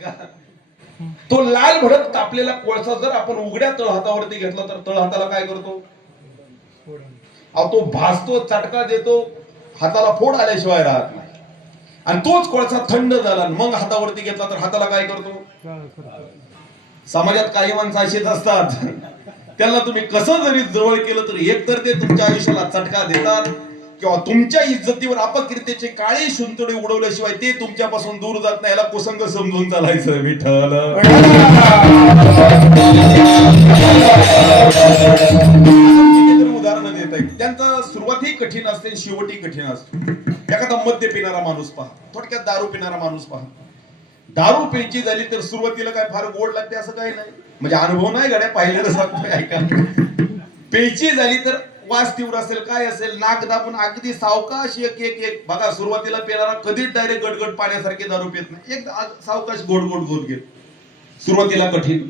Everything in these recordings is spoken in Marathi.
का? तो लाल भडक तापलेला कोळसा जर आपण उघड्या तळ हातावरती घेतला तर तळ हाताला काय करतो? तो भासतो, चटका देतो, हाताला फोड आल्याशिवाय राहत नाही. आणि तोच कोळसा थंड झाला मग हातावरती घेतला तर हाताला काय करतो? समाजात काही माणसं अशीच असतात, त्यांना तुम्ही कसं जरी जवळ केलं तर एकतर ते तुमच्या आयुष्याला चटका देतात किंवा तुमच्या इज्जतीवर अपकीर्तीचे काळे शुंतडे उडवल्याशिवाय ते तुमच्यापासून दूर जात नाही. याला कुसंग समजून चालायचं. विठ्ठल उदाहरण देत आहे. त्यांचं सुरुवातही कठीण असते, शेवटी कठीण असते. एखादा मद्य पिणारा माणूस पहा, थोडक्यात दारू पिणारा माणूस पहा. दारू प्यायची झाली तर सुरुवातीला काय फार गोड लागते असं काही नाही, म्हणजे अनुभव नाही गड्या, पाहिलेलं सांगतोय ऐका. प्यायची झाली तर वास तीव्र असेल, काय असेल, नाक दाबून अगदी सावकाश एक एक एक बघा. सुरुवातीला पेणारा कधीच डायरेक्ट गडगड पाण्यासारखे दारू पित नाही, एक सावकाश गोड गोड गोड घेत. सुरुवातीला कठीण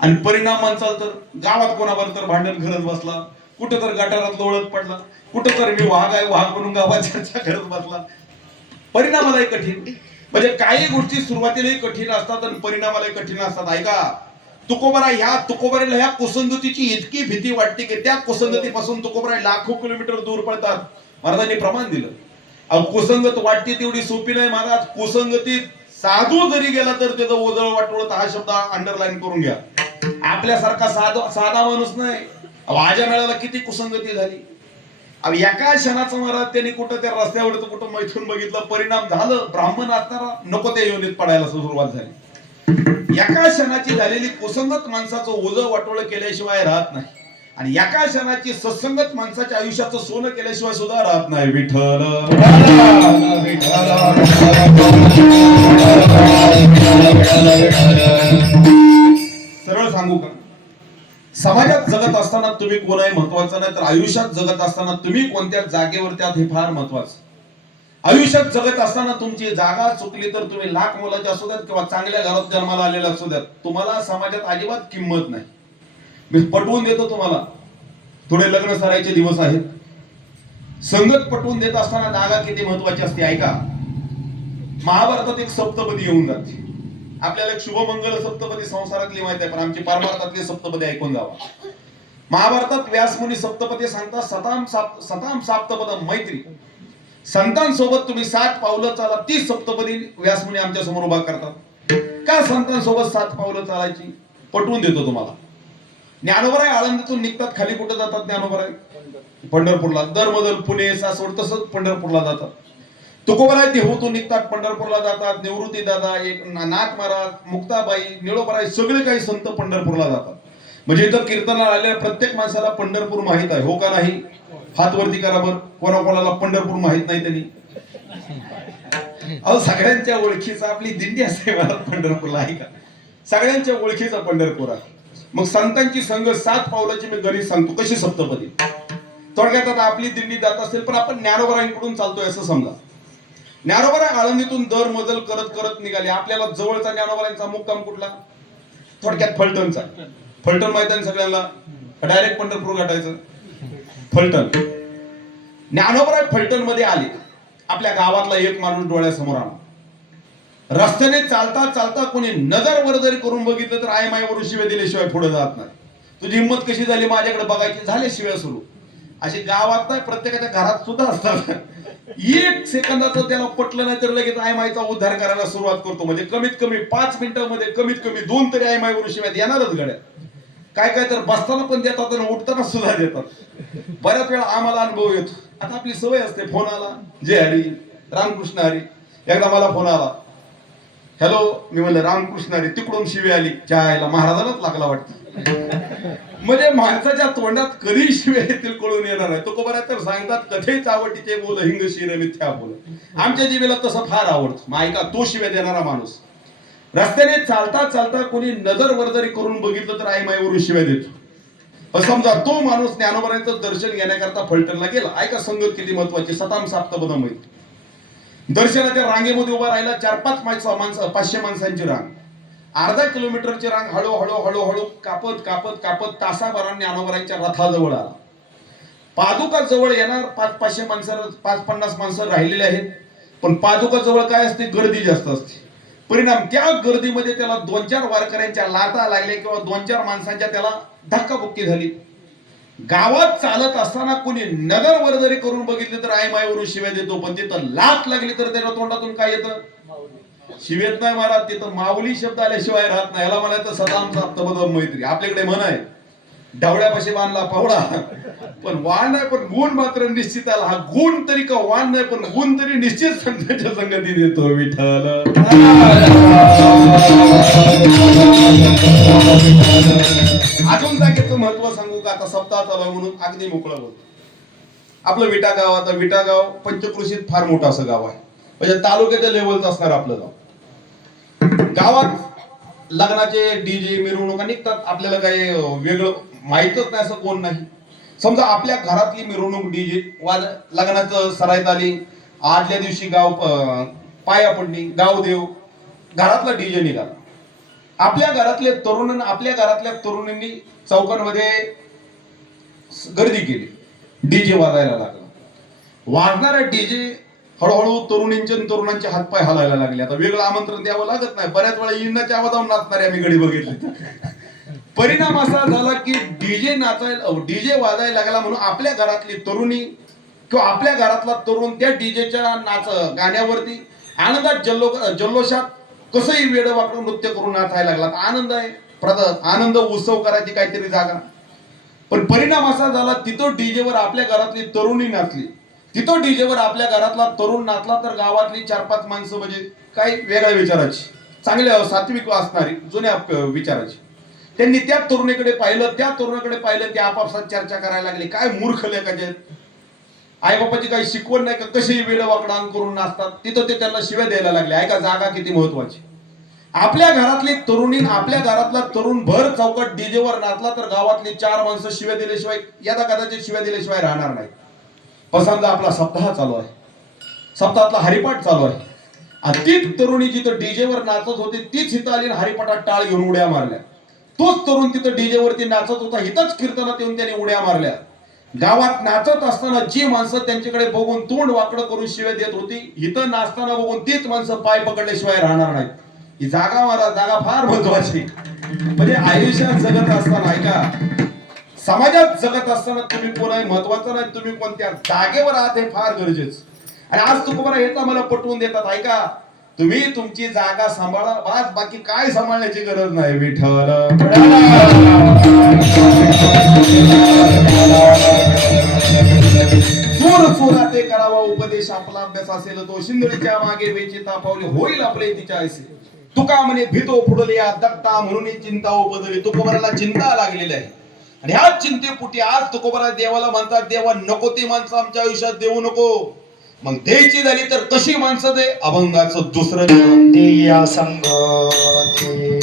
आणि परिणाम माणसाला तर गावात कोणाबरोबर तर भांडण करत बसला, कुठं तर गटारात लोळत पडला, कुठं तर मी वाघ आहे वाघ म्हणून गावात चर्चा करत बसला. परिणामालाही कठीण. म्हणजे काही गोष्टी सुरुवातीलाही कठीण असतात आणि परिणामालाही कठीण असतात. ऐका, तुकोबाराला ह्या कुसंगतीची इतकी भीती वाटते की त्या कुसंगतीपासून तुकोबारा लाखो किलोमीटर दूर पडतात. महाराजांनी प्रमाण दिलं. कुसंगत वाटते तेवढी सोपी नाही महाराज. कुसंगतीत साधू जरी गेला तर त्याचं ओझळ वाटोळत, हा शब्द अंडरलाईन करून घ्या. आपल्यासारखा साधा माणूस नाही. माझ्या मेळाला किती कुसंगती झाली. एका क्षणाचं महाराज त्यांनी कुठं त्या रस्त्यावर कुठं मैथून बघितलं, परिणाम झालं. ब्राह्मण असताना नको त्या योनीत पडायला सुरुवात झाली. एका क्षणाची झालेली कुसंगत माणसाचं ओझं वाटोळं केल्याशिवाय राहत नाही आणि एका क्षणाची सत्संगत माणसाच्या आयुष्याचं सोनं केल्याशिवाय सुद्धा राहत नाही. विठ्ठल सरळ सांगू का, समाजात जगत असताना तुम्ही कोणाही महत्वाचं नाही, तर आयुष्यात जगत असताना तुम्ही कोणत्या जागेवर त्यात हे फार महत्वाचं. आयुष्यात जगत असताना तुमची जागा चुकली तर तुम्ही लाख मोलाचे असू द्यात किंवा चांगल्या घरात जन्माला आलेला असू द्यात, तुम्हाला समाजात अजिबात किंमत नाही. मी पटवून देतो तुम्हाला, थोडे लग्न सरायचे दिवस आहेत. संगत पटवून देत असताना जागा किती महत्वाची असते ऐका. महाभारतात एक सप्तपदी येऊन जाते. आपल्याला एक शुभमंगल सप्तपदी संसारातली माहिती आहे, पण आमची परमार्थातली सप्तपदी ऐकून जावा. महाभारतात व्यासमुनी सप्तपदी सांगतात, सताम साप्तपदम मैत्री. संतांसोबत तुम्ही 7 पावलं चाला. ती सप्तपदी व्यासमुनी आमच्या समोर उभा करतात. का संतांसोबत 7 पावलं चालायची? पटवून देतो तुम्हाला. ज्ञानोबराय आळंदीतून निघतात, खाली कुठं जातात ज्ञानोबराय? पंढरपूरला. दरमदल पुणे सासवड तसंच पंढरपूरला जातात. तुकोबाराय देहूतून निघतात, पंढरपूरला जातात. निवृत्ती दादा, एक नाथ महाराज, मुक्ताबाई, निळोबराय सगळे काही संत पंढरपूरला जातात. म्हणजे इथं कीर्तनाला आलेल्या प्रत्येक माणसाला पंढरपूर माहित आहे, हो का नाही? हात वरती करा बर, कोणाकोणाला पंढरपूर माहित नाही त्यांनी. सगळ्यांच्या ओळखीचा आपली दिंडी असते मला पंढरपूरला आहे का? सगळ्यांच्या ओळखीचा पंढरपूर आहे. मग संतांची संगत 7 पावलाची मी गणित सांगतो कशी सप्तपदी. थोडक्यात आता आपली दिंडी जात असेल पण आपण ज्ञानोबरायांकडून चालतोय असं समजा. ज्ञानोबराय आळंदीतून दर मजल करत करत निघाले. आपल्याला जवळचा ज्ञानोबरायांचा मुक्काम कुठला? थोडक्यात फलटणचा. फलटण माहिती आहे सगळ्यांना? डायरेक्ट पंढरपूर गाठायचं. फलटण. ज्ञानोबराय फलटण मध्ये आले. आपल्या गावातला एक माणूस डोळ्यासमोर आला. रस्त्याने चालता चालता कोणी नजर वर जरी करून बघितलं तर आई माईवरून शिव्या दिल्याशिवाय पुढे जात नाही. तुझी हिंमत कशी झाली माझ्याकडे बघायची? झाले शिव्या सुरू. अशी गावात नाही, प्रत्येकाच्या घरात सुद्धा असतात. एक सेकंदाचं त्याला पटलं नाही तर लगेच आई माईचा उद्धार करायला सुरुवात करतो. म्हणजे कमीत कमी 5 मिनिटांमध्ये कमीत कमी 2 तरी आई माईवरून शिव्या येणारच गड्या. काय काय तर बसताना पण देतात आणि उठताना सुद्धा देतात. बऱ्याच वेळा आम्हाला अनुभव येतो. आता आपली सवय असते, फोन आला, जय हरी, रामकृष्ण हरी. एकदा मला फोन आला, हॅलो, मी म्हणलं रामकृष्ण हरी. तिकडून शिवी आली, जायला महाराजालाच लागला वाटतं. म्हणजे माणसाच्या तोंडात कधी शिव्या येतील कळून येणार आहे. तो बऱ्याच तर सांगतात, कथेच आवडते बोल हिंग शिर मिथ्या बोल. आमच्या जीवेला तसं फार आवडतं. मग ऐका, तो शिव्या देणारा माणूस रस्त्याने चालता चालता कोणी नजर वर जरी करून बघितलं तर आई माईवरून शिव्या देतो. समजा तो माणूस ज्ञानोबरायांचं दर्शन घेण्याकरता फलटणला गेला. ऐका संगत किती महत्वाची. सताम साप्तपदम. दर्शनाच्या रांगेमध्ये उभा राहिला. 4-5 माणसं, 500 माणसांची रांग. अर्धा किलोमीटरची रांग हळूहळू हळूहळू कापत कापत कापत तासाभराने ज्ञानोबरायांच्या रथाजवळ आला. पादुका जवळ येणार. 500-500 माणसं, 50 माणसं राहिलेले आहेत. पण पादुका जवळ काय असते? गर्दी जास्त असते. परिणाम त्या गर्दीमध्ये त्याला 2-4 वारकऱ्यांच्या लाथा लागल्या किंवा 2-4 माणसांच्या त्याला धक्काबुक्की झाली. गावात चालत असताना कोणी नगरवर जरी करून बघितले तर आई मायवरून शिव्या देतो, पण तिथं लाथ लागली तर त्याच्या तोंडातून काय येतं? शिवेत नाही महाराज, तिथं माऊली शब्द आल्याशिवाय राहत नाही. याला म्हणायचं सदाम साप्तबद मैत्री. आपल्याकडे म्हण आहे, ढवळ्यापाशी बांधला पावडा, पण वाण नाही, पण गुण मात्र निश्चित आला. हा गुण तरी का वाण नाही, पण गुण तरी निश्चित संतांच्या संगती देतो विठ्ठल. अजून जागेचं महत्व सांगू का? आता सप्ताह चालू आहे म्हणून अगदी मोकळं बोलतो. आपलं विटा गाव, आता विटा गाव पंचक्रोशीत फार मोठं असं गाव आहे, म्हणजे तालुक्याच्या लेवलचं असणार आपलं गाव. गावात लग्नाचे डीजे मिरवणुका निघतात, आपल्याला काही वेगळं माहीतच नाही असं कोण नाही. समजा आपल्या घरातली मिरवणूक डीजे वाज, लग्नाचं सराईत आली, आदल्या दिवशी गाव पाया पडली, गावदेव, घरातला डीजे निघाला. आपल्या घरातल्या तरुणांनी चौकांमध्ये गर्दी केली, डीजे वाजायला लागला. वाजणारा डीजे हळूहळू तरुणांचे हातपाय हलायला लागले. आता वेगळं आमंत्रण द्यावं लागत नाही, बऱ्याच वेळा इंनाच्या आवाजावर नाचणारे आम्ही गडी बघितले. परिणाम असा झाला की डीजे वाजायला लागला म्हणून आपल्या घरातली तरुणी किंवा आपल्या घरातला तरुण त्या डीजेच्या गाण्यावरती आनंदात जल्लोषात कसंही वेडवाकडं नृत्य करून नाचायला लागला. आनंद आहे, आनंद उत्सव करायची काहीतरी जागा. पण परिणाम असा झाला, तिथं डीजेवर आपल्या घरातली तरुणी नाचली, तिथं डीजेवर आपल्या घरातला तरुण नाचला तर गावातली 4-5 माणसं म्हणजे काही वेगळ्या विचाराची, चांगल्या सात्विक असणारी जुन्या विचाराची, त्यांनी त्या तरुणीकडे पाहिलं, ते आपापसात चर्चा करायला लागले. काय मूर्ख लेकाचे, आई बापाची काही शिकवण नाही का, कशी वेडवाकडा करून नाचतात. तिथं ते त्यांना शिव्या द्यायला लागले. ऐका जागा किती महत्वाची. आपल्या घरातली तरुणी, आपल्या घरातला तरुण भर चौकात डीजेवर नाचला तर गावातली 4 माणसं शिव्या दिल्याशिवाय, यदा कदाचित शिव्या दिल्याशिवाय राहणार नाही. पण समजा आपला सप्ताह चालू आहे, सप्ताहातला हरिपाठ चालू आहे, आणि तीच तरुणी जिथं डीजेवर नाचत होती तीच इथं आली हरिपाठात टाळ घेऊन उड्या मारल्या. तोच तरुण तिथं डीजेवरती नाचत होता, हिथंच कीर्तनात येऊन त्याने उड्या मारल्या. गावात नाचत असताना जी माणसं त्यांच्याकडे बघून तोंड वाकडं करून शिव्या देत होती, इथं नाचताना बघून तीच माणसं पाय पकडल्याशिवाय राहणार नाहीत. ही जागा फार महत्वाची. म्हणजे आयुष्यात जगत असताना, ऐका, समाजात जगत असताना तुम्ही कोण आहे महत्वाचं नाही, तुम्ही कोणत्या जागेवर आहात हे फार गरजेचं. आणि आज तुम्हाला येता मला पटवून देतात, ऐका, तुम्ही तुमची जागा सांभाळा, बस, बाकी काय सांभाळण्याची गरज नाही. विठ्ठल चोरा ते करावा उपदेश, आपला अभ्यास असेल तो शिंदळीच्या मागे वेचिता पावले, होईल आपले तिच्या ऐसे. तुका म्हणे भीतो पुढले दत्ता म्हणून चिंता उपदली. तुकोबराला चिंता लागलेली आहे, आणि ह्या चिंतेपुटी आज तुकोबरा देवाला म्हणतात, देवा नको ती माणसं आमच्या आयुष्यात देऊ नको. मग द्यायची झाली तर कशी माणसं दे? अभंगाचं दुसरं देया संगती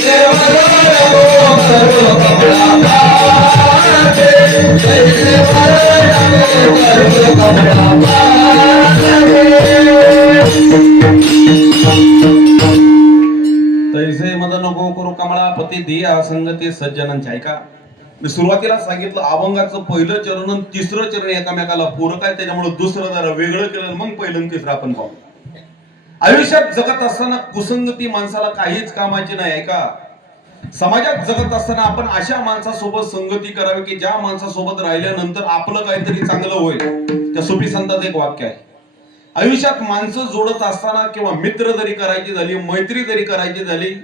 Jai तैसे मद नको करू कमळा पती दिया संगती सज्जनांची. ऐका, मी सुरुवातीला सांगितलं अभंगाचं पहिलं चरण आणि तिसरं चरण एकामेकाला पूरक आहे, त्याच्यामुळे दुसरं जरा वेगळं केलं मग पहिलं आणि तिसरं आपण पाहू. आयुष्यात जगत असताना कुसंगती माणसाला काहीच कामाची नाही. ऐका, समाजात जगत असताना आपण अशा माणसासोबत संगती करावी की ज्या माणसासोबत राहिल्यानंतर आपलं काहीतरी चांगलं होईल. त्या सुफी संतांचं एक वाक्य आहे, आयुष्यात माणसं जोडत असताना किंवा मित्र जरी करायची झाली, मैत्री जरी करायची झाली,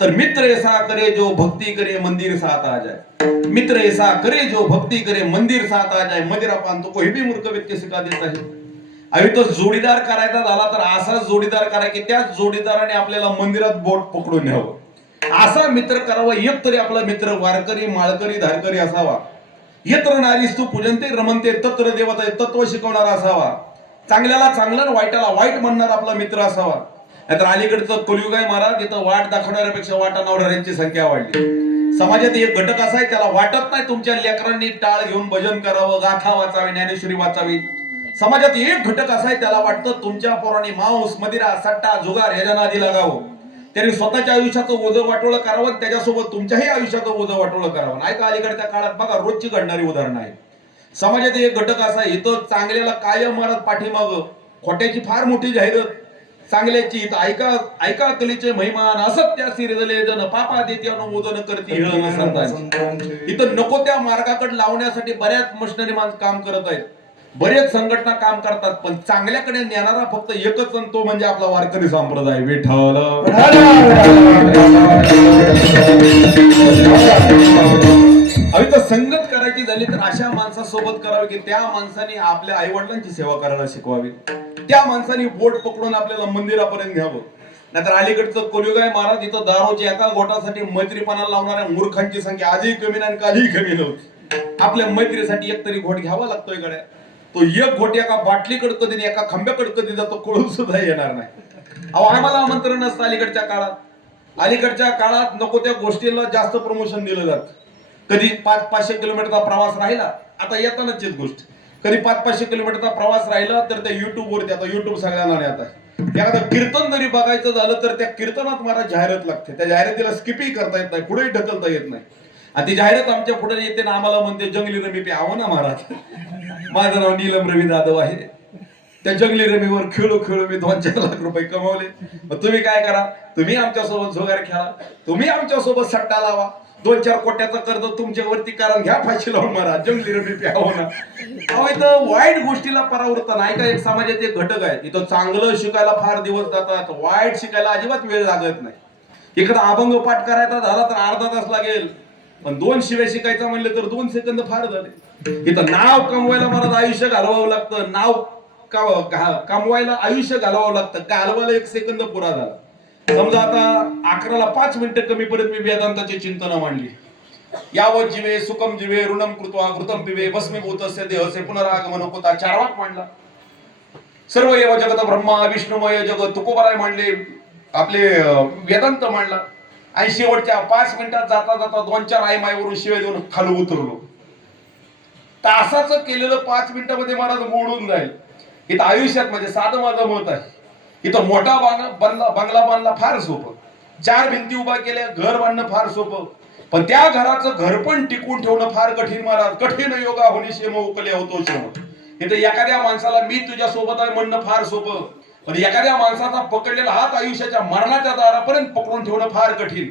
तर मित्र ऐसा करे जो भक्ती करे मंदिर साथ आ जाए. मित्र ऐसा करे जो भक्ती करे मंदिर साथ आ जाए. मदिरा पान तो कोई भी मूर्ख व्यक्ती सिखा देता है. आणि तो जोडीदार करायचा झाला तर असाच जोडीदार करा की त्याच जोडीदाराने आपल्याला मंदिरात बोट पकडून न्यावं. असा मित्र करावा. एक तरी आपला मित्र वारकरी माळकरी धारकरी असावा. यत्र नारीस्तु पूजनते रमनते तत्र देवता तत्व शिकवणारा असावा. चांगल्याला चांगलं वाईटाला वाईट म्हणणारा आपला मित्र असावा. नाहीतर अलीकडचं कलियुग आहे महाराज, तिथं वाट दाखवणाऱ्यापेक्षा वाटा नावणाऱ्यांची संख्या वाढली. समाजात एक घटक असा आहे, त्याला वाटत नाही तुमच्या लेकरांनी टाळ घेऊन भजन करावं, गाथा वाचावी, ज्ञानेश्वरी वाचावी. समाजात एक घटक असा आहे, त्याला वाटतं तुमच्या पोरांनी मांस मदिरा सट्टा जुगार ह्याच्या नादी लागावं. त्यांनी स्वतःच्या आयुष्याचं ओझं वाटोळं करावं, त्याच्यासोबत तुमच्याही आयुष्याचं ओझं वाटोळं करावं. नाही का, अलीकडच्या काळात बघा रोजची घडणारी उदाहरणं आहेत. समाजात एक घटक असा आहे, इथं चांगल्याला कायम मारत पाठीमाग, खोट्याची फार मोठी जाहिरात, चांगल्याची ऐका ऐका कलीचे महिमान असत्या सिरदले जन पापा देते अनुमोदन करते हिळन संतान. इथं नको त्या मार्गाकडे लावण्यासाठी बऱ्याच मशनरी माणसं काम करत आहेत, बरेच संघटना काम करतात, पण चांगल्याकडे नेणारा फक्त एकच आणि तो म्हणजे आपला वारकरी संप्रदाय. विठ्ठल अभी तर संगत करायची झाली तर अशा माणसासोबत करावी की त्या माणसाने आपल्या आई वडिलांची सेवा करायला शिकवावी. त्या माणसाने बोट पकडून आपल्याला मंदिरापर्यंत घ्यावं. नाहीतर अलीकडचं कलियुग आहे महाराज, इथं दारूच्या एका घोटासाठी मैत्रीपणाला लावणाऱ्या मूर्खांची संख्या आजही कमी नाही, कालही कमी नव्हती. आपल्या मैत्रीसाठी एक तरी घोट घ्यावा लागतोय गड्या. तो एक घोट एका बाटलीकडे कधी एका खांब्याकडे कधी जातो कळून सुद्धा येणार नाही. अहो, आम्हाला आमंत्रण नसतं अलीकडच्या काळात. अलीकडच्या काळात नको त्या गोष्टीला जास्त प्रमोशन दिलं जातं. कधी 500-500 किलोमीटरचा प्रवास राहिला, आता येतानाच गोष्ट, कधी 500-500 किलोमीटरचा प्रवास राहिला तर त्या युट्यूब वरती, आता युट्यूब सगळ्यांना आता एखादं कीर्तन जरी बघायचं झालं तर त्या कीर्तनात मला जाहिरात लागते. त्या जाहिरातीला स्किपही करता येत नाही, पुढेही ढकलता येत नाही. आणि ती जाहिरात आमच्या पुढे येते ना आम्हाला म्हणते जंगली रमी प्यावं ना महाराज. माझं नाव नीलम रवी जाधव आहे. त्या जंगली रमीवर खेळू खेळू मी 2-4 लाख रुपये कमवले. मग तुम्ही काय करा, तुम्ही आमच्यासोबत जुगार खेळा, तुम्ही आमच्यासोबत सट्टा लावा, 2-4 कोट्याचं कर्ज तुमच्यावरती कारण घ्या, फाशी लावून मारा, जंगली रमी प्यावं ना. अहो, इथं वाईट गोष्टीला परावृत्त नाही का. एक समाजात एक घटक आहे, इथं चांगलं शिकायला फार दिवस जातात, वाईट शिकायला अजिबात वेळ लागत नाही. एखादा अभंग पाठ करायचा झाला तर अर्धा तास लागेल, पण 2 शिव्या शिकायचं म्हणले तर 2 सेकंद फार झाले. इथं नाव कमवायला मला आयुष्य घालवावं लागतं, नाव कमवायला आयुष्य घालवावं लागतं, घालवायला 1 सेकंद पुरा झाला. समजा आता 11ला 5 मिनिटं कमी परत मी वेदांताची चिंतन मांडली. यावत जीवे सुखम जीवे ऋणम कृत्वा घृतम पिवे भस्मीभूतस्य देहसे पुनरागमन कोता 4 वाक मांडला. सर्व एव जगत ब्रह्मा विष्णुमय जगत तुकोबाराय मांडले, आपले वेदांत मांडला. आणि शेवटच्या 5 मिनिटात जाता जाता 2-4 आई माईवरून शिवाय देऊन खाली उतरलो. तासाचं केलेलं 5 मिनिटामध्ये महाराज मोडून जाईल. इथं आयुष्यात म्हणजे साधं माझं मत आहे, इथं मोठा बंगला बांधला फार सोपं, 4 भिंती उभा केल्या घर बांधणं फार सोपं, पण त्या घराचं घर पण टिकून ठेवणं फार कठीण महाराज. कठीण योगा होणी शेम उकले होतो शेम. इथं एखाद्या माणसाला मी तुझ्या सोबत आहे म्हणणं फार सोपं, पण एखाद्या माणसाचा पकडलेला हात आयुष्याच्या मरणाच्या दारापर्यंत पकडून ठेवणं फार कठीण.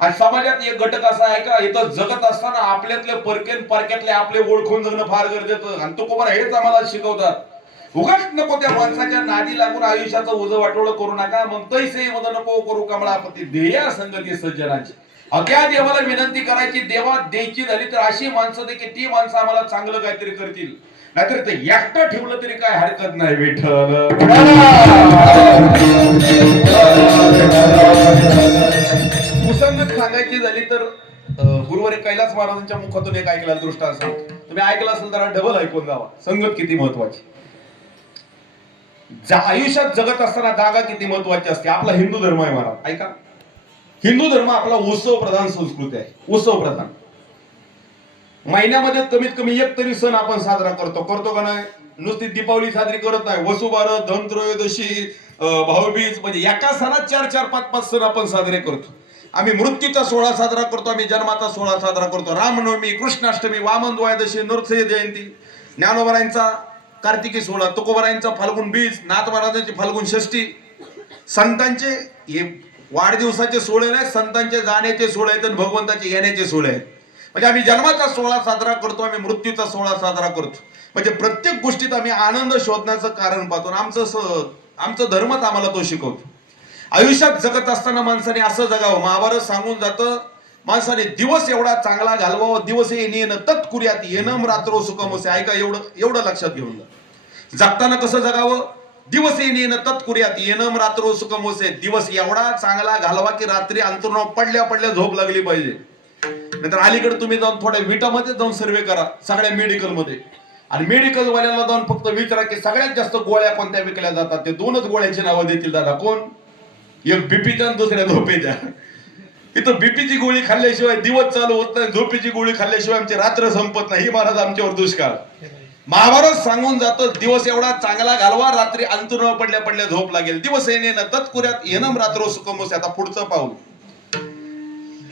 आणि समाजात एक घटक असा आहे का, इथं जगत असताना आपल्यातले परकेन परक्यातले आपले ओळखून जगणं फार गरजेचं. आणि तुकोबार हेच आम्हाला शिकवतात. उगाच नको त्या माणसाच्या नादी लागून आयुष्याचं ओझं वाटोळं करू नका. मग तैसे मद नको करू कमळापती देया संगती सज्जनाची. त्या देवाला विनंती करायची, देवा द्यायची झाली तर अशी माणसं दे की ती माणसं आम्हाला चांगलं काहीतरी करतील, नाहीतर ते एकटं ठेवलं तरी काय हरकत नाही. विठ्ठल कुसंगत सांगायची झाली तर गुरुवारी कैलास महाराजांच्या मुखातून एक ऐकला दृष्टांत सांगतो. तुम्ही ऐकला असेल तर डबल ऐकून जावा. संगत किती महत्वाची, आयुष्यात जगत असताना जागा किती महत्वाची असते. आपला हिंदू धर्म आहे महाराज. ऐका, हिंदू धर्म आपला उत्सव प्रधान संस्कृती आहे, उत्सव प्रधान. महिन्यामध्ये कमीत कमी एक तरी सण आपण साजरा करतो का नाही? नुसती दीपावली साजरी करत नाही, वसुबारस, धनत्रयोदशी, भाऊबीज, म्हणजे एका सणात 4-4-5-5 सण आपण साजरे करतो. आम्ही मृत्यूचा सोहळा साजरा करतो, आम्ही जन्माचा सोहळा साजरा करतो. रामनवमी, कृष्णाष्टमी, वामन द्वादशी, नृसिंह जयंती, ज्ञानोबरायांचा कार्तिकी सोहळा, तुकोबरायांचा फाल्गुन बीज, नाथ महाराजांची फाल्गुन षष्ठी. संतांचे हे वाढदिवसाचे सोहळे नाही, संतांचे जाण्याचे सोहळे आहेत आणि भगवंताचे येण्याचे सोहळे आहेत. म्हणजे आम्ही जन्माचा सोहळा साजरा करतो, आम्ही मृत्यूचा सोहळा साजरा करतो. म्हणजे प्रत्येक गोष्टीत आम्ही आनंद शोधण्याचं कारण पाहतो. आमचं धर्मच आम्हाला तो शिकवतो. आयुष्यात जगत असताना माणसाने असं जगावं. महाभारत सांगून जातं, माणसाने दिवस एवढा चांगला घालवावा, दिवस येणं तत्कुर्यात येणं रात्र सुखमोसे. ऐका, एवढं लक्षात घेऊन जा. जगताना कसं जगावं? दिवस येणं तत्कुर्यात येणं रात्र सुखमोसे. दिवस एवढा चांगला घालवा की रात्री अंतरुणावर पडल्या झोप लागली पाहिजे. नंतर अलीकडे तुम्ही जाऊन थोड्या विटामध्ये जाऊन सर्वे करा, सगळ्या मेडिकलमध्ये, आणि मेडिकल वाल्याला जाऊन फक्त विचारा की सगळ्यात जास्त गोळ्या कोणत्या विकल्या जातात. ते 2च गोळ्यांची नावं देतील दादा. कोण? एक बीपीच्या आणि दुसऱ्या झोपेच्या. इथं बीपीची गोळी खाल्ल्याशिवाय दिवस चालू होत नाही, झोपेची गोळी खाल्ल्याशिवाय आमची रात्र संपत नाही. महाराज आमच्यावर दुष्काळ. महाभारत सांगून जातं, दिवस एवढा चांगला घालवा, रात्री अंतरुणावर पडल्या झोप लागेल. दिवस येणं तत्कुर्यात येणं रात्र सुखमोसे. आता पुढचं पाऊल,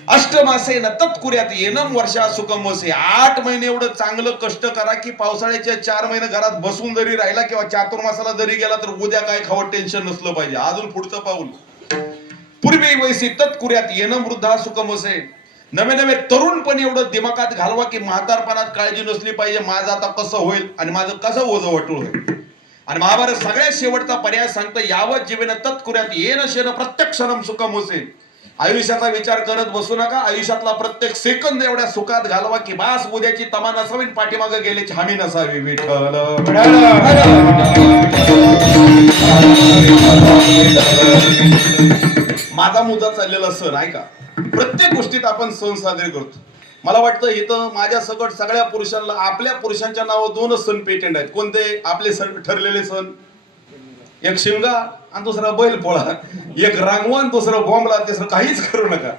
अष्टमासे न तत्कुर्यात येणं वर्षा सुखमोसे. 8 महिने एवढं चांगलं कष्ट करा की पावसाळ्याच्या 4 महिने घरात बसून जरी राहिला किंवा चातुर्मासाला जरी गेला तर उद्या काय खावं टेन्शन नसलं पाहिजे. अजून पुढचं पाऊल, पूर्वी वैसी तत्कुर्यात येणं वृद्धा सुखमोसे. नवे तरुणपणी एवढं दिमागात घालवा की म्हातारपणात काळजी नसली पाहिजे, माझं आता कसं होईल आणि माझं कसं ओझं वाटूळ होईल. आणि महाभारत सगळ्यात शेवटचा पर्याय सांगतं, यावत जीवन तत्कुर्यात येणं शेण प्रत्यक्षणम सुखमोसे. आयुष्याचा विचार करत बसू नका. आयुष्यातला प्रत्येक सेकंद एवढ्या सुखात घालवा की बास उद्याची तमा नसावी, पाठीमागे गेल्याची हमी नसावी. विठ्ठल माझा मुद्दा चाललेला सण आहे का? प्रत्येक गोष्टीत आपण सण साजरे करतो. मला वाटतं इथं माझ्या सकट सगळ्या पुरुषांना, आपल्या पुरुषांच्या नावावर 2च सण पेटंट आहेत. कोणते? आपले सण, ठरलेले सण. एक शिमगा आणि दुसरा बैल पोळा, एक रांगवान, दुसरं बॉम्बला, तिसरं काहीच करू नका.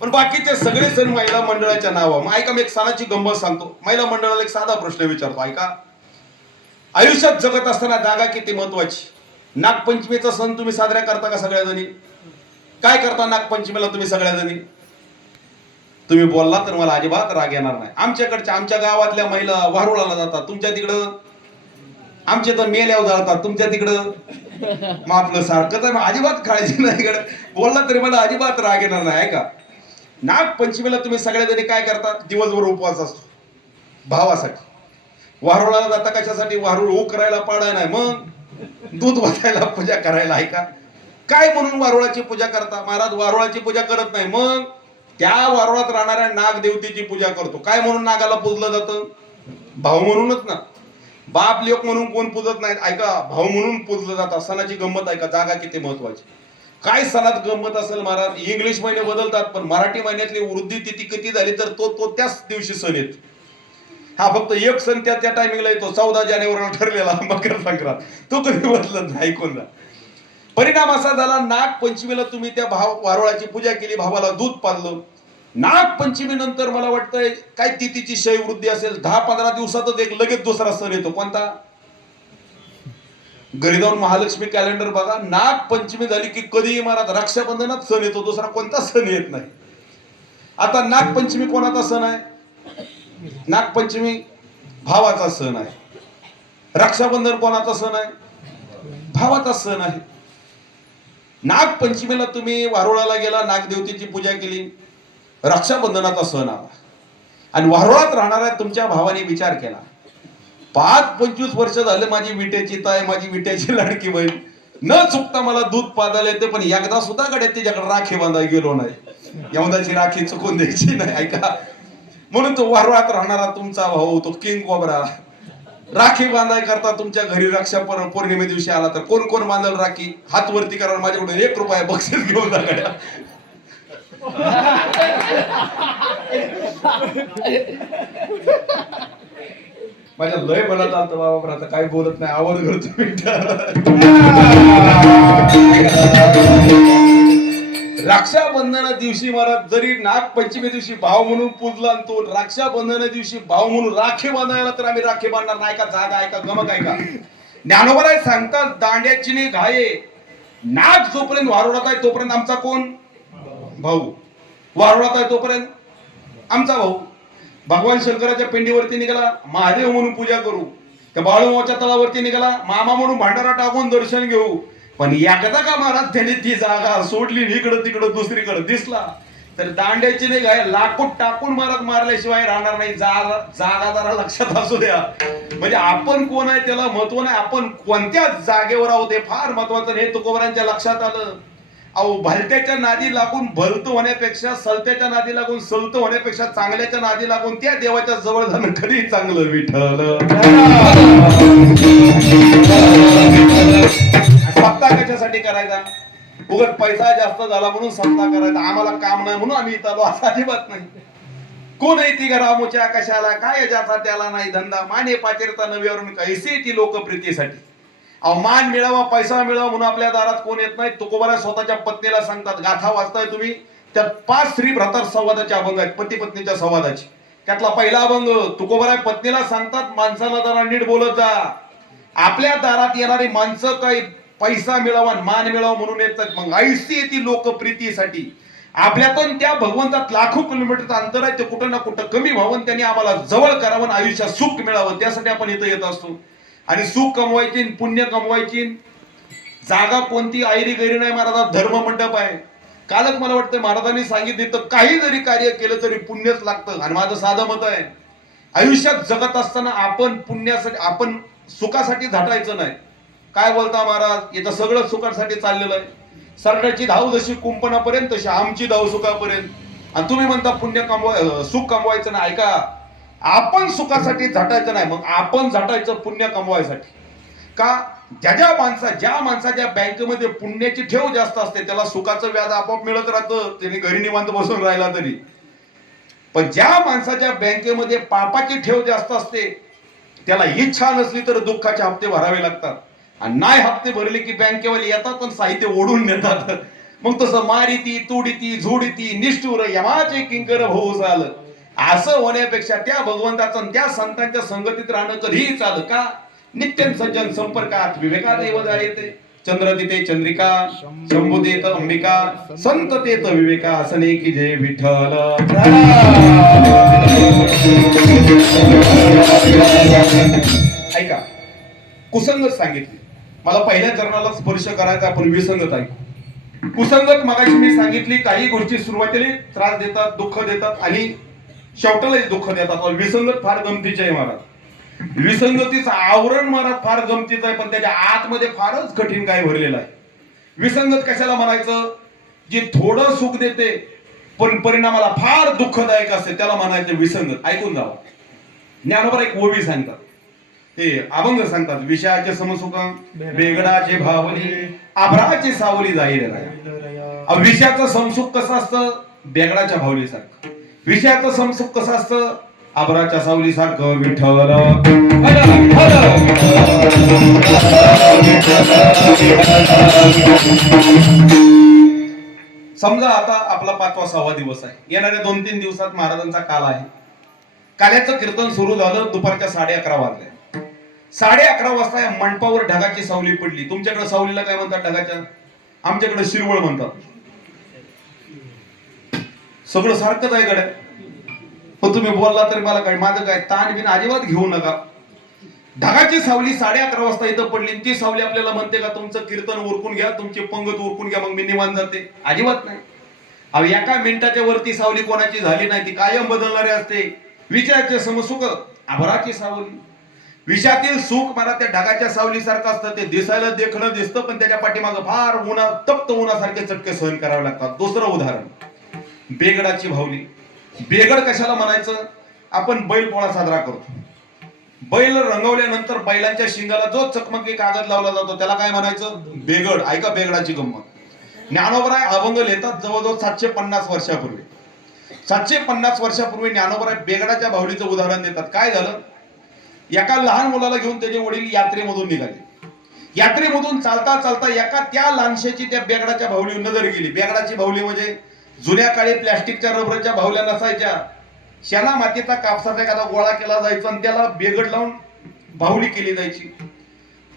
पण बाकीचे सगळे सण महिला मंडळाच्या नावावर. मग ऐका, मी एक सणाची गंमत सांगतो. महिला मंडळाला एक साधा प्रश्न विचारतो, ऐका. आयुष्यात जगत असताना जागा किती महत्वाची. नागपंचमीचा सण तुम्ही साजरा करता का सगळ्याजणी? काय करता नागपंचमीला तुम्ही सगळ्याजणी? तुम्ही बोलला तर मला अजिबात राग येणार नाही. आमच्या गावातल्या महिला वारुळाला जातात, तुमच्या तिकडं. आमचे तर मेल्यावर जातात, तुमच्या तिकडं. मग आपलं सारखंच आहे, अजिबात काळजी नाही. बोलला तरी मला अजिबात राग येणार नाही. ऐका, नागपंचमीला तुम्ही सगळ्याजणी काय करता? दिवसभर उपवास असतो भावासाठी. वारुळाला जाता कशासाठी? वारुळ उकरायला, पाडाय नाही, मग दूध वाटायला, पूजा करायला. ऐका, काय म्हणून वारुळाची पूजा करता? महाराज वारुळाची पूजा करत नाही, मग त्या वारुळात राहणाऱ्या नाग देवतेची पूजा करतो. काय म्हणून नागाला पूजलं जातं? भाऊ म्हणूनच ना. बाप लेक म्हणून कोण पूजत नाही. ऐका, भाऊ म्हणून पूजलं जातं. सणाची गंमत ऐका, जागा किती महत्वाची. काय सणात गंमत असेल महाराज? इंग्लिश महिने बदलतात पण मराठी महिन्यातली वृद्धी तिथी किती झाली तर तो त्याच दिवशी सण येतो. हा फक्त एक सण त्या टायमिंगला येतो, 14 जानेवारीला ठरलेला मकर संक्रांत. तो कधी बदलत नाही. ऐकून जा. परिणाम असा झाला, नागपंचमीला तुम्ही त्या वारुळाची पूजा केली, भावाला दूध पाजलं. नागपंचमी नंतर मला वाटतंय काय तिथीची क्षय वृद्धी असेल, 10-15 दिवसातच एक लगेच दुसरा सण येतो. कोणता? घरी जाऊन महालक्ष्मी कॅलेंडर बघा. नागपंचमी झाली की कधी महाराज रक्षाबंधनात सण येतो, दुसरा कोणता सण येत नाही. आता नागपंचमी कोणाचा सण आहे? नागपंचमी भावाचा सण आहे. रक्षाबंधन कोणाचा सण आहे? भावाचा सण आहे. नागपंचमीला तुम्ही वारुळाला गेला, नागदेवतेची पूजा केली. रक्षाबंधनाचा सण आला आणि वारुळात राहणाऱ्या तुमच्या भावाने विचार केला, 5-25 वर्ष झाले माझी विट्याची ताई, माझी विट्याची लाडकी बहीण न चुकता मला दूध पाजायला येते, पण एकदा सुद्धा गड्यात तिच्याकडे राखी बांधायला गेलो नाही. यमदाची राखी चुकून द्यायची नाही. ऐका, म्हणून तो वारुळात राहणारा तुमचा भाऊ, तो किंग कोबरा, राखी बांधाय करता तुमच्या घरी रक्षा पौर्णिमे दिवशी आला तर कोण कोण बांधल राखी? हात वरती करा, माझ्याकडून 1 रुपया बक्षीस घेऊन जा गड्या. माझ्या लय बोलत चालतं बाबा, पण आता काही बोलत नाही. आवड करतो रक्षाबंधना दिवशी महाराज जरी नागपंचमी दिवशी भाव म्हणून पूजला आणि तो रक्षाबंधना दिवशी भाव म्हणून राखी बांधायला तर आम्ही राखी बांधणार नाही का? जागा आहे का? गमक आहे का? ज्ञानोबराय सांगतात दांड्याची नाही घाये, नाग जोपर्यंत वारुळात आहे तोपर्यंत आमचा कोण भाऊ, वारुळात आहे तोपर्यंत आमचा भाऊ. भगवान शंकराच्या पिंडीवरती निघाला महादेव म्हणून पूजा करू, त्या बाळूमाच्या तळावरती निघाला मामा म्हणून भांडारा टाकून दर्शन घेऊ. पण एकदा का महाराज त्याने ती जागा सोडली, इकडं तिकडं दुसरीकडे दिसला तर दांड्याची नाही काय लाकूड टाकून महाराज मारल्याशिवाय राहणार नाही. जागा जरा लक्षात असू द्या. म्हणजे आपण कोण आहे त्याला महत्व नाही, आपण कोणत्या जागेवर आहोत हे फार महत्वाचं. हे तुकोबरांच्या लक्षात आलं. अहो भलत्याच्या नादी लागून भलत होण्यापेक्षा, सलत्याच्या नादी लागून सलत होण्यापेक्षा चांगल्याच्या नादी लागून त्या देवाच्या जवळ जाणं कधी चांगलं. विठ्ठल सप्ताह कशासाठी करायचा? उगत पैसा जास्त झाला म्हणून सप्ताह करायचा, आम्हाला काम नाही म्हणून आम्ही इथं आलो असं अजिबात नाही. कोण आहे ती घरामुच्या कशाला काय ज्याचा त्याला नाही धंदा, माने पाचेरता नव्यावरून कैसे ती लोकप्रियतेसाठी. अहो मान मिळावा पैसा मिळावा म्हणून आपल्या दारात कोण येत नाही. तुकोबारा स्वतःच्या पत्नीला सांगतात, गाथा वाचताय तुम्ही, त्यात 5 स्त्री भ्रातर संवादाचे अभंग आहेत, पती पत्नीच्या संवादाचे. त्यातला पहिला अभंग तुकोबारा पत्नीला सांगतात, माणसाला जरा नीट बोलत जा. आपल्या दारात येणारी माणसं काही पैसा मिळावा मान मिळावा म्हणून येतात, मग ऐशी येते लोकप्रियतेसाठी. आपल्यातून त्या भगवंतात लाखो किलोमीटरचं अंतर आहे, ते कुठं ना कुठं कमी व्हावं, त्यांनी आम्हाला जवळ करावं, आयुष्यात सुख मिळावं, त्यासाठी आपण इथं येत असतो. आणि सुख कमवायची पुण्य कमवायची जागा कोणती ऐरी गैरी नाही. महाराज धर्म मंडप आहे. कालच मला वाटतं महाराजांनी सांगितले तर काही जरी कार्य केलं तरी पुण्यच लागतं. आणि माझं साधं मत आहे, आयुष्यात जगत असताना आपण पुण्यासाठी, आपण सुखासाठी झटायचं नाही. काय बोलता महाराज, इथं सगळं सुखासाठी चाललेलं आहे. सरकारची धाव जशी कुंपणापर्यंत तशी आमची धाव सुखापर्यंत. आणि तुम्ही म्हणता पुण्य सुख कमवायचं नाही. ऐका, आपण सुखासाठी झटायचं नाही, मग आपण झटायचं पुण्य कमवायसाठी. का? ज्या माणसाच्या बँकेमध्ये पुण्याची ठेव जास्त असते त्याला सुखाचं व्याज आपोआप मिळत राहतं, त्याने घरी निवांत बसून राहिला तरी. पण ज्या माणसाच्या बँकेमध्ये पापाची ठेव जास्त असते त्याला इच्छा नसली तर दुःखाचे हप्ते भरावे लागतात. आणि नाही हप्ते भरले की बँकेवाले येतात आणि साहित्य ओढून नेतात. मग तसं मारिती तोडीती झोडीती निष्ठुर यमाचे किंकर होऊ झालं. असं होण्यापेक्षा त्या भगवंताचं त्या संतांच्या संगतीत राहणं कधीही चालं. का? नित्य सज्जन संपर्कात विवेका देव जायते, चंद्र तिथे चंद्रिका, शंभू देत अंबिका, संत तेत विवेका, असणे की जय विठ्ठल. ऐका, कुसंगत सांगितली. मला पहिल्या चरणाला स्पर्श करायचा, आपण विसंगत आहे. कुसंगत मगाशी मी सांगितली, काही गोष्टी सुरुवातीला त्रास देतात, दुःख देतात आणि शेवटालाही दुःख देतात. विसंगत फार गमतीचे आहे महाराज. विसंगतीचं आवरण महाराज फार गमतीचं आहे, पण त्याच्या आतमध्ये फारच कठीण काय भरलेलं आहे. विसंगत कशाला म्हणायचं? जे थोडं सुख देते पण परिणामाला फार दुःखदायक असते त्याला म्हणायचं विसंगत. ऐकून जावा. ज्ञानोबा एक ओवी सांगतात, ते अभंग सांगतात. विषयाचे समसुख बेगडाचे भावली, आभराची सावली जाईल. विषयाचं समसुख कसं असतं? बेगडाच्या भावली सारखं. विषयाचं समसुख कसं असतं? आभराच्या सावली सारखं. विठ्ठल समजा आता आपला 5वा-6वा दिवस आहे. येणाऱ्या 2-3 दिवसात महाराजांचा काल आहे. काल्याचं कीर्तन सुरू झालं, दुपारच्या 11:30 वाजल्या. 11:30 वाजता या मंडपावर ढगाची सावली पडली. तुमच्याकडे सावलीला काय म्हणतात? ढगाच्या. आमच्याकडे शिरवळ म्हणतात. सगळं सारखंच आहे गड्या. पण तुम्ही बोलला तरी मला काय, माझं काय ताण बिन अजिबात घेऊ नका. ढगाची सावली 11:30 वाजता इथं पडली. ती सावली आपल्याला म्हणते का तुमचं कीर्तन उरकून घ्या, तुमची पंगत उरकून घ्या, मग मी निवांत जाते? अजिबात नाही. अहो एका मिनिटाच्या वरती सावली कोणाची झाली नाही, ती कायम बदलणारी असते. विषयाचे समसुख आभराची सावली. विषयातील सुख मला त्या ढगाच्या सावलीसारखं असतं. ते दिसायला देखणं दिसतं, पण त्याच्या पाठीमागं फार तप्त उन्हासारखे चटके सहन करावे लागतात. दुसरं उदाहरण, बेगडाची भावली. बेगड कशाला म्हणायचं? आपण बैल पोळा साजरा करतो. बैल रंगवल्यानंतर बैलांच्या शिंगाला जो चकमकी कागद लावला जातो त्याला काय म्हणायचं? बेगड. ऐका बेगडाची गंमत. ज्ञानोबराय अभंग लिहितात जवळजवळ 750 वर्षापूर्वी. 750 वर्षापूर्वी ज्ञानोबराय बेगडाच्या भावलीचं उदाहरण देतात. काय झालं? एका लहान मुलाला घेऊन त्याचे वडील यात्रेमधून निघाले. यात्रेमधून चालता चालता एका त्या लहानशाची त्या बेगडाच्या भावलीवर नजर गेली. बेगडाची भावली म्हणजे जुन्या काळी प्लॅस्टिकच्या रबरच्या भावल्या नसायच्या. शेणा मातीचा कापसाचा एखादा गोळा केला जायचा आणि त्याला बेगड लावून भावली केली जायची.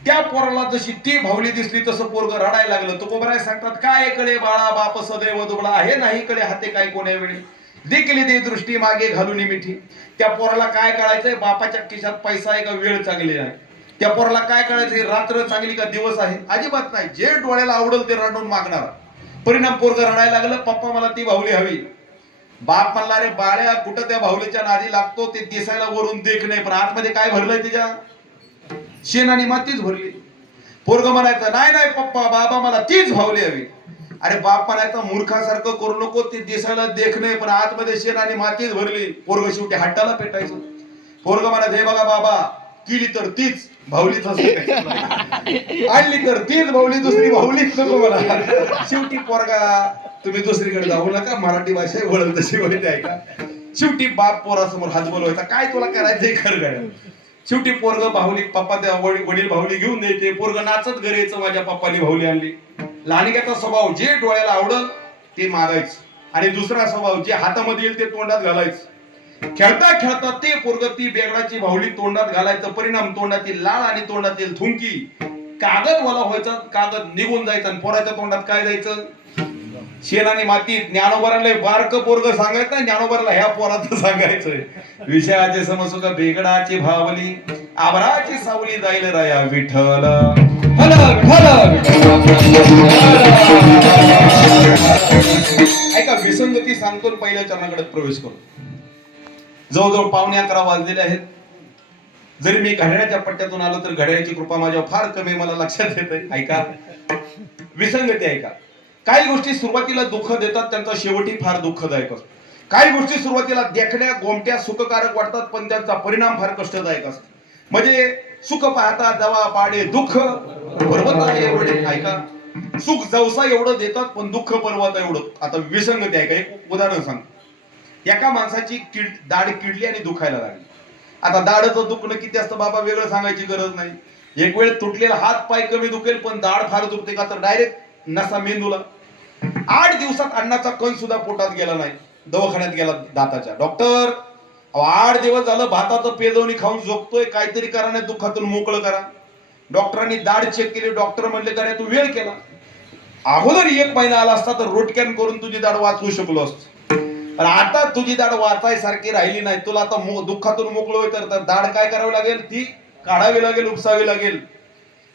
त्या पोराला जशी ती भावली दिसली तसं पोरग रडायला लागलं. तुकोबराय सांगतात, काय कडे बाळा बाप सदैव दुबळा आहे, नाही कडे हाते काय कोण्या वेळी देखील दे दृष्टी मागे घालून मिठी. त्या पोराला काय कळायचंय बापाच्या खिशात पैसा आहे का वेळ चांगली आहे. त्या पोराला काय कळायचंय रात्र चांगली का दिवस आहे. अजिबात नाही. जे डोळ्याला आवडल ते रडून मागणार. परिणाम पोरग रडायला लागलं, पप्पा मला ती भावली हवी. बाप म्हणला, अरे बाळ्या कुठं त्या भावलीच्या नादी लागतो, ते दिसायला वरून देख नाही पण आतमध्ये काय भरलंय तिच्या, शेण आणि मातीच भरली. पोरग म्हणायचं, नाही नाही पप्पा बाबा मला तीच भावली हवी. अरे बाप म्हणायचं, मूर्खासारखं करू नको, ते दिसायला देख नाही पण आतमध्ये शेण आणि मातीच भरली. पोरग शेवटी हट्टाला पेटायचं. पोरग म्हणायचं, हे बघा बाबा, केली तर तीच भावलीच असते, आणली तर तीच भावली, दुसरी भावलीच नको मला. शेवटी पोरगा, तुम्ही दुसरीकडे जाऊ नका, मराठी भाषा वळण तशी वळते ऐका. शेवटी बाप पोरासमोर हात बोलवायचा, काय तुला करायचंय खरं गाड्या. शेवटी पोरग भावली, पप्पा त्या वडील भावली घेऊन द्यायचे. पोरग नाचत घरी यायचं, माझ्या पप्पानी भावली आणली. लहानिकाचा स्वभाव जे डोळ्याला आवडल ते मागायचं आणि दुसरा स्वभाव जे हातामध्ये येईल ते तोंडात घालायचं. खेळता खेळता ते पोरग ती बेगडाची भावली तोंडात घालायचं. परिणाम तोंडातील लाळ आणि तोंडातील थुंकी, कागद वाला व्हायचा, कागद निघून जायचा आणि पोराच्या तोंडात काय जायचं, शेण आणि माती. ज्ञानोबराला बारक पोरग सांगायचं, ज्ञानोबराला ह्या पोराचं सांगायचंय. विषयाचे समसुख बेगडाची भावली, आबराची सावली जाईल राया विठ्ठल. ऐका, विसंगती सांगतो पहिल्या चरणाकडे प्रवेश करू. जवळजवळ 11:15 वाजलेले आहेत. जरी मी घड्याळाच्या पट्ट्यातून आलो तर घड्याळाची कृपा माझ्यावर फार कमी मला लक्षात येते. ऐका, विसंगती ऐका. काही गोष्टी सुरुवातीला दुःख देतात, त्यांचा शेवटी फार दुःखदायक असतो. काही गोष्टी सुरुवातीला देखण्या गोमट्या सुखकारक वाटतात पण त्यांचा परिणाम फार कष्टदायक असतो. म्हणजे सुख पाहता जवा पाडे दुःख पर्वत आहे एवढे. ऐका, सुख जवसा एवढं देतात पण दुःख पर्वत एवढं. आता विसंगती ऐका, एक उदाहरण सांग. एका माणसाची दाढ किडली आणि दुखायला लागली. आता दाढचं दुखणं किती असतं बाबा वेगळं सांगायची गरज नाही. एक वेळ तुटलेला हात पाय कमी दुखेल पण दाढ फार दुखते का, तर डायरेक्ट नसा मेंदूला. 8 दिवसात अन्नाचा कण सुद्धा पोटात गेला नाही. दवाखान्यात गेला दाताच्या. डॉक्टर, 8 दिवस झालं भाताचं पेजवणी खाऊन झोपतोय, काहीतरी करा, नाही दुःखातून मोकळं करा. डॉक्टरांनी दाढ चेक केली. डॉक्टर म्हणले, का तू वेळ केला, अगोदर 1 महिना आला असता तर रोटक्यान करून तुझी दाढ वाचवू शकलो असतो. पण आता तुझी दाढ वाचायसारखी राहिली नाही. तुला आता दुःखातून मोकळं होय तर दाढ काय करावी लागेल, ती काढावी लागेल, उपसावी लागेल.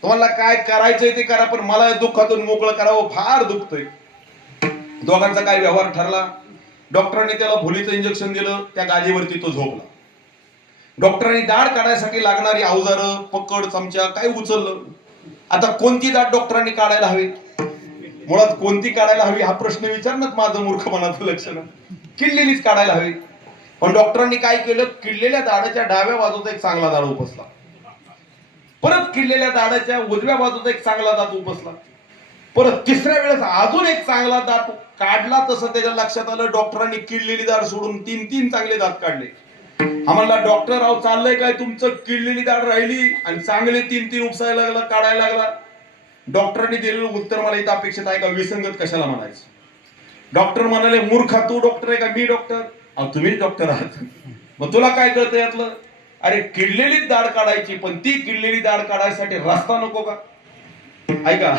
तुम्हाला काय करायचंय ते करा पण मला दुःखातून मोकळं करावं, फार दुखतंय. दोघांचा काय व्यवहार ठरला. डॉक्टरांनी त्याला भुलीचं इंजेक्शन दिलं, त्या गादीवरती तो झोपला. डॉक्टरांनी दाढ काढायसाठी लागणारी अवजारं, पकड, चमचा काय उचललं. आता कोणती दाढ डॉक्टरांनी काढायला हवी, मुळात कोणती काढायला हवी हा प्रश्न विचारणं माझं मूर्खपणाचं लक्षण. किडलेलीच काढायला हवी. पण डॉक्टरांनी काय केलं, किडलेल्या दाढाच्या डाव्या बाजूचा एक चांगला दाढ उपसला. परत किडलेल्या दाढाच्या उजव्या बाजूचा एक चांगला दात उपसला. परत तिसऱ्या वेळेस अजून एक चांगला दात काढला. तसं त्याच्या लक्षात आलं, डॉक्टरांनी किडलेली दाढ सोडून 3 चांगले दात काढले. हा म्हणला, डॉक्टर राव चाललंय काय तुमचं, किडलेली दाढ राहिली आणि चांगले 3 उपसायला लागला, काढायला लागला. डॉक्टरांनी दिलेलं उत्तर मला इथं अपेक्षित आहे का, विसंगत कशाला म्हणायचं. डॉक्टर म्हणाले, मूर्खा तू डॉक्टर आहे का मी डॉक्टर. तुम्ही डॉक्टर आहात, मग तुला काय कळतं यातलं. अरे किडलेली दाढ काढायची पण ती किडलेली दाढ काढायसाठी रस्ता नको का. ऐका,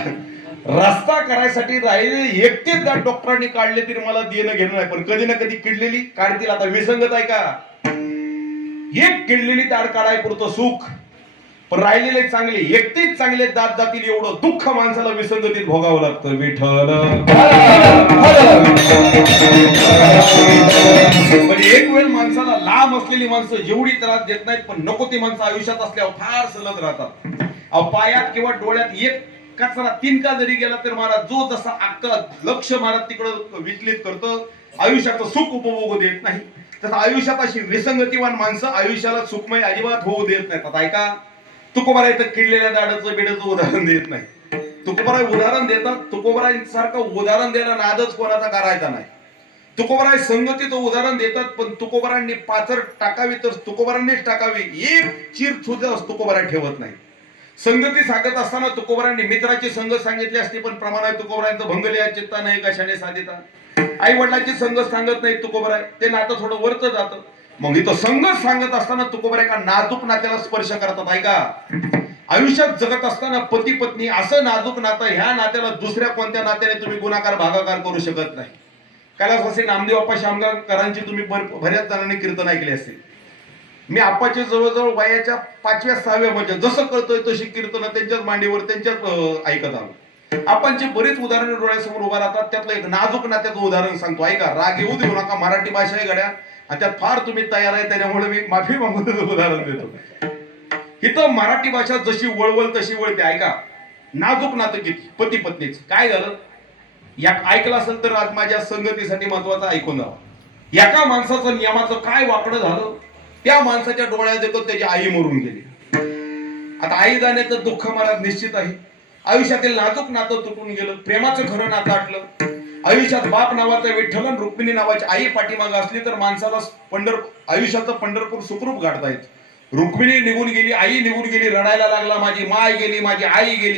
रस्ता करायसाठी राहिले एकटेच दाढ डॉक्टरांनी काढले तरी मला देणं घेणं नाही, पण कधी ना कधी किडलेली काढतील. आता विसंगत आहे का, एक किडलेली दाढ काढाय पुरतं सुख, पण राहिलेले चांगले एकटेच चांगले दात जातील एवढं दुःख माणसाला विसंगतीत भोगावं लागतं. विठ्ठल. एक वेळ माणसाला लांब असलेली माणसं जेवढी त्रास देत नाहीत पण नको ती माणसं आयुष्यात असल्यावर फार सलग राहतात. पायात किंवा डोळ्यात एक कचरा तिनका जरी गेला तर महाराज जो जसा अक्का लक्ष महाराज तिकडं विचलित करतो, आयुष्याचं सुख उपभोगू देत नाही. तसं आयुष्यात अशी विसंगतीवान माणसं आयुष्याला सुखमय अजिबात होऊ देत नाहीत. आता ऐका, तुकोबाराय तर किडलेल्या दाढाचं बिडाचं उदाहरण देत नाही. तुकोबाराय उदाहरण देतात. तुकोबारायसारखं उदाहरण द्यायला नादच कोणाचा करायचा नाही. तुकोबाराय संगतीचं उदाहरण देतात पण तुकोबारांनी पाचर टाकावी तर तुकोबारांनीच टाकावी. एक चीर सुद्धा तुकोबाराय ठेवत नाही. संगती सांगत असताना तुकोबरांनी मित्राची संगत सांगितली असती, पण प्रमाण तुकोबरांचं भंगलिया चित्ता नाही कशाने साधिता. आई वडिलांची संगत सांगत नाही तुकोबराय, ते नातं थोडं वरचं जातं. मग इथं संगत सांगत असताना तुकोबराय का नाजूक नात्याला स्पर्श करतात. ऐका, आयुष्यात जगत असताना पती पत्नी असं नाजूक नातं, ह्या नात्याला दुसऱ्या कोणत्या नात्याने तुम्ही गुणाकार भागाकार करू शकत नाही. कैलासवासी नामदेव आप्पा शामगावकरांची तुम्ही बऱ्याच जणांनी कीर्तन ऐकले असेल. मी आप्पाचे जवळजवळ वयाच्या 5व्या 6व्या म्हणजे जसं कळतोय तशी कीर्तनं त्यांच्याच मांडीवर त्यांच्याच ऐकत आलो. आप्पांची बरीच उदाहरणं डोळ्यासमोर उभा राहतात. त्यातलं एक नाजूक नात्याचं उदाहरण सांगतो. ऐका, राग येऊ देऊ नका, मराठी भाषा आहे गड्या आणि त्यात फार तुम्ही तयार आहे, त्याच्यामुळे मी माफी मागून त्याचं उदाहरण देतो. इथं मराठी भाषा जशी वळवल तशी वळते. ऐका, नाजूक नातं किती पती पत्नीच काय झालं या ऐकलं असेल तर आज माझ्या संगतीसाठी महत्वाचं ऐकून जावं. एका माणसाचं नियमाचं काय वाकडं झालं, त्या माणसाच्या डोळ्यात देखत त्याची आई मरून गेली. आता आई जाण्याचं दुःख मला निश्चित आहे. आयुष्यातील नाजूक नातं तुटून गेलं, प्रेमाचं खरं नातं आटलं. आयुष्यात बाप नावाचा विठ्ठल आणि रुक्मिणी नावाची आई पाठीमागं असली तर माणसाला आयुष्याचं पंढरपूर सुखरूप गाठता येत. रुक्मिणी निघून गेली, आई निघून गेली, रडायला लागला, माझी माय गेली, माझी आई गेली.